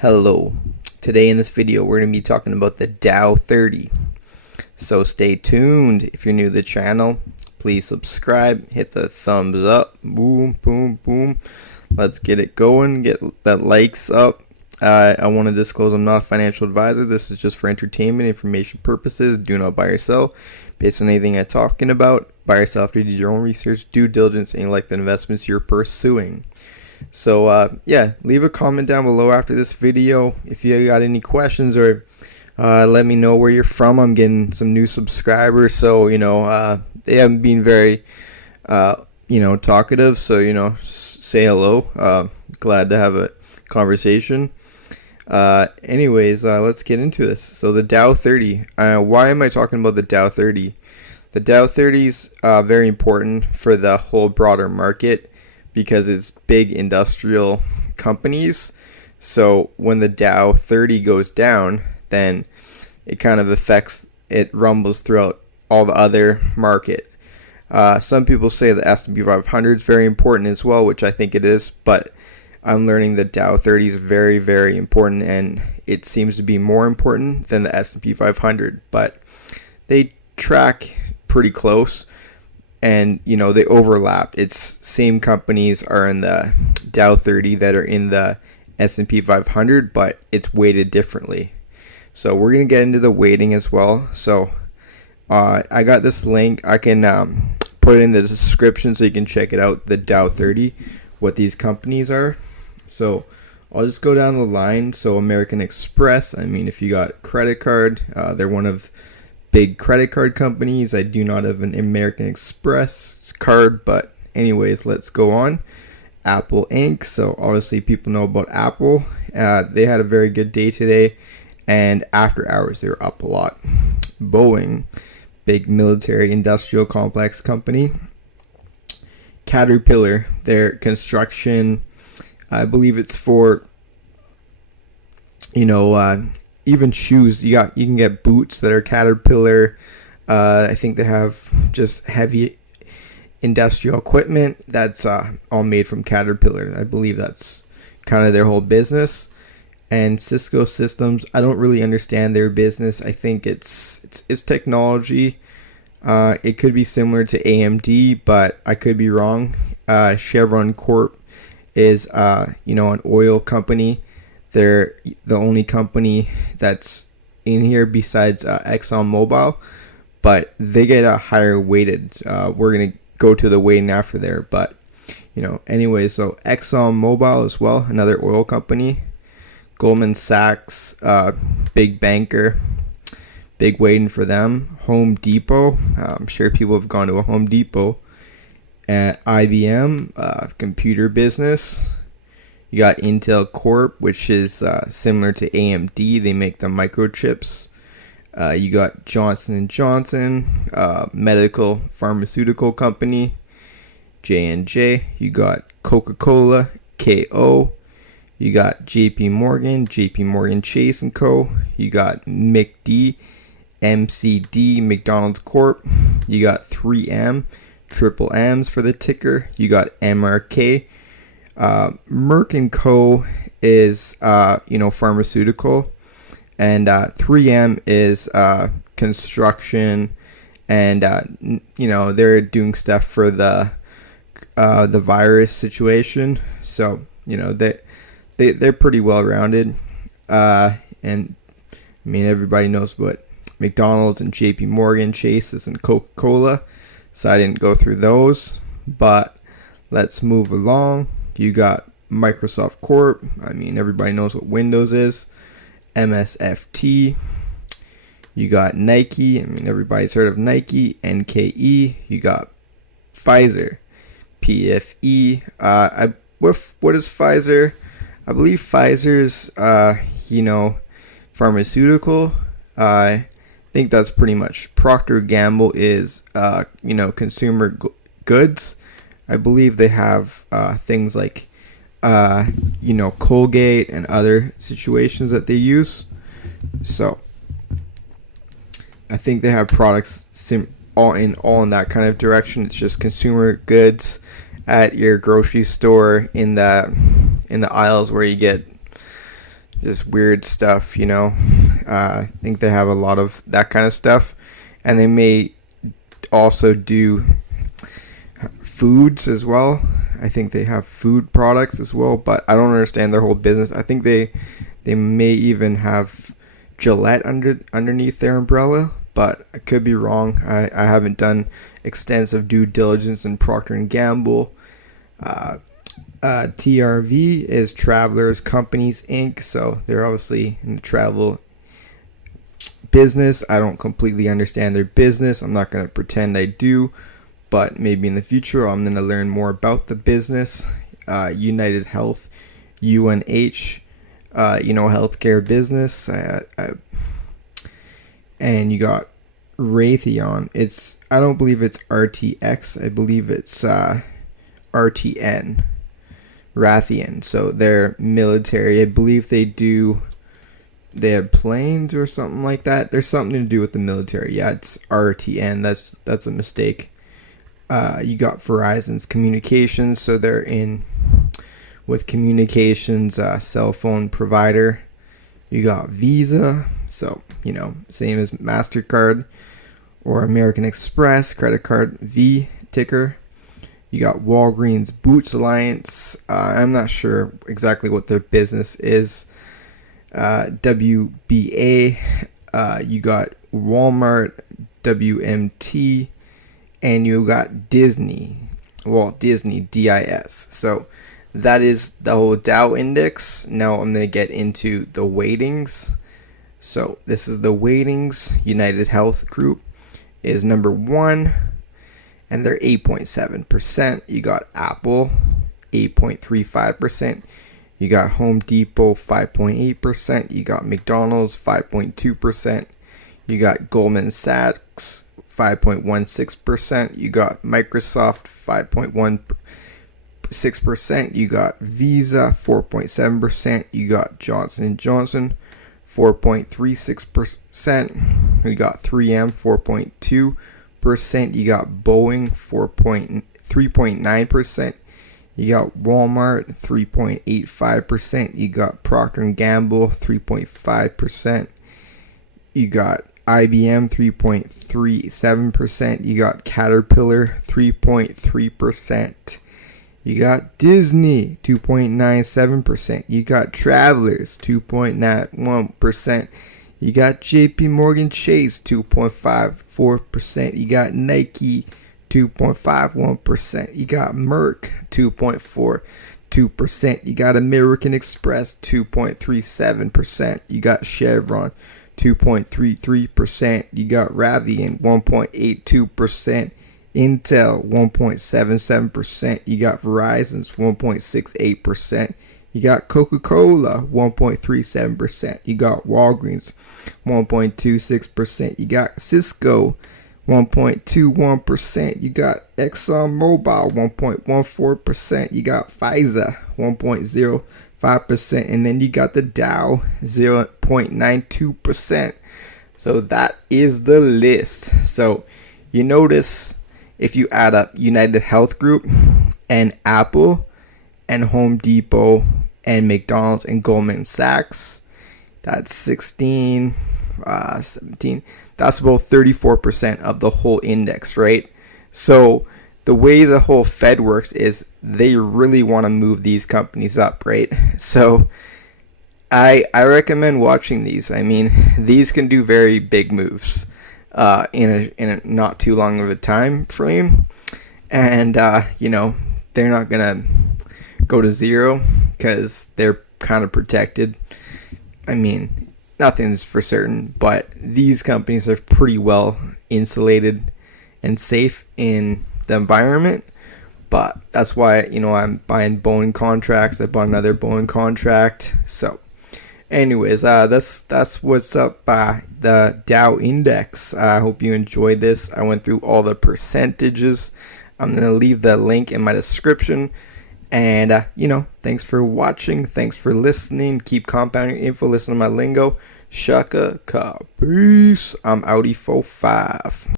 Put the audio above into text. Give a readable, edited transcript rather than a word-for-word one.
Hello. Today in this video we're going to be talking about the Dow-30. So stay tuned. If you're new to the channel, please subscribe, hit the thumbs up, boom, boom, boom. Let's get it going, get that likes up. I want to disclose I'm not a financial advisor. This is just for entertainment, information purposes. Do not buy or sell based on anything I'm talking about. Buy or sell after you do your own research, due diligence, and you like the investments you're pursuing. So yeah, leave a comment down below after this video if you got any questions, or let me know where you're from. I'm getting some new subscribers, so they haven't been very talkative, so say hello. Glad to have a conversation. Anyways, let's get into this. So the Dow-30. Why am I talking about the Dow-30? The Dow-30 is very important for the whole broader market, because it's big industrial companies. So when the Dow-30 goes down, then it kind of it rumbles throughout all the other market. Some people say the S&P 500 is very important as well, which I think it is, but I'm learning the Dow-30 is very, very important, and it seems to be more important than the S&P 500, but they track pretty close. And they overlap. It's same companies are in the Dow-30 that are in the S&P 500, but it's weighted differently. So we're gonna get into the weighting as well. So I got this link. I can put it in the description so you can check it out. The Dow-30, what these companies are. So I'll just go down the line. So American Express. I mean, if you got credit card, they're one of big credit card companies. I do not have an American Express card, but anyways, let's go on. Apple Inc. So obviously people know about Apple. They had a very good day today, and after hours they were up a lot. Boeing, big military industrial complex company. Caterpillar, their construction, I believe it's for even shoes. You can get boots that are Caterpillar. I think they have just heavy industrial equipment that's all made from Caterpillar. I believe that's kind of their whole business. And Cisco Systems, I don't really understand their business. I think it's technology. It could be similar to AMD, but I could be wrong. Chevron Corp is an oil company. They're the only company that's in here besides ExxonMobil, but they get a higher weighted. We're going to go to the weighting after there, but anyway, so ExxonMobil as well, another oil company. Goldman Sachs, big banker, big weighting for them. Home Depot, I'm sure people have gone to a Home Depot. IBM, computer business. You got Intel Corp, which is similar to AMD. They make the microchips. You got Johnson & Johnson, medical pharmaceutical company. J&J. You got Coca-Cola, KO. You got JP Morgan Chase & Co. You got McD, MCD, McDonald's Corp. You got 3M, triple M's for the ticker. You got MRK. Merck & Co. is pharmaceutical, and 3M is construction, and they're doing stuff for the virus situation. So they're pretty well rounded, and I mean everybody knows what McDonald's and JP Morgan Chases and Coca-Cola, so I didn't go through those, but let's move along. You got Microsoft Corp. I mean, everybody knows what Windows is. MSFT. You got Nike. I mean, everybody's heard of Nike. NKE. You got Pfizer. PFE. What is Pfizer? I believe Pfizer's, pharmaceutical. I think that's pretty much. Procter & Gamble is, consumer goods. I believe they have things like, Colgate and other situations that they use. So I think they have products all in that kind of direction. It's just consumer goods at your grocery store in the aisles where you get just weird stuff, I think they have a lot of that kind of stuff, and they may also do foods as well. I think they have food products as well, but I don't understand their whole business. I think they may even have Gillette underneath their umbrella, but I could be wrong. I haven't done extensive due diligence in Procter and Gamble. TRV is Travelers Companies Inc. So they're obviously in the travel business. I don't completely understand their business. I'm not going to pretend I do, but maybe in the future I'm going to learn more about the business. United Health, UNH, healthcare business. And you got Raytheon. I don't believe it's RTX. I believe it's RTN. Raytheon. So they're military. I believe they have planes or something like that. There's something to do with the military. Yeah, it's RTN. That's a mistake. You got Verizon's communications. So they're in with communications, cell phone provider. You got Visa. So, same as MasterCard or American Express, credit card, V ticker. You got Walgreens Boots Alliance. I'm not sure exactly what their business is. WBA. You got Walmart, WMT, and you got Disney. Walt Disney, DIS. So that is the whole Dow index. Now I'm going to get into the weightings. So this is the weightings. United Health Group is number 1. And they're 8.7%. You got Apple, 8.35%. You got Home Depot, 5.8%. You got McDonald's, 5.2%. You got Goldman Sachs, 5.16%. You got Microsoft, 5.16%. You got Visa, 4.7%. You got Johnson & Johnson, 4.36%. You got 3M, 4.2%. You got Boeing 3.9%. You got Walmart 3.85%. You got Procter and Gamble 3.5%. You got IBM 3.37%. You got Caterpillar 3.3%. You got Disney 2.97%. You got Travelers 2.91%. You got JP Morgan Chase 2.54%. You got Nike 2.51%. You got Merck 2.42%. You got American Express 2.37%. You got Chevron 2.33%. You got Raytheon 1.82%. Intel 1.77%. You got Verizon's 1.68%. You got Coca-Cola, 1.37%. You got Walgreens, 1.26%. You got Cisco, 1.21%. You got ExxonMobil, 1.14%. You got Pfizer, 1.05%. And then you got the Dow, 0.92%. So that is the list. So you notice if you add up United Health Group and Apple and Home Depot and McDonald's and Goldman Sachs, that's 16, 17. That's about 34% of the whole index, right? So the way the whole Fed works is they really want to move these companies up, right? So I recommend watching these. I mean, these can do very big moves in a not too long of a time frame, and they're not gonna go to zero because they're kind of protected. I mean, nothing's for certain, but these companies are pretty well insulated and safe in the environment. But that's why, I'm buying Boeing contracts. I bought another Boeing contract. So anyways, that's what's up the Dow index. I hope you enjoyed this. I went through all the percentages. I'm going to leave the link in my description. And, thanks for watching. Thanks for listening. Keep compounding info. Listen to my lingo. Shaka ka. Peace. I'm Audi 45.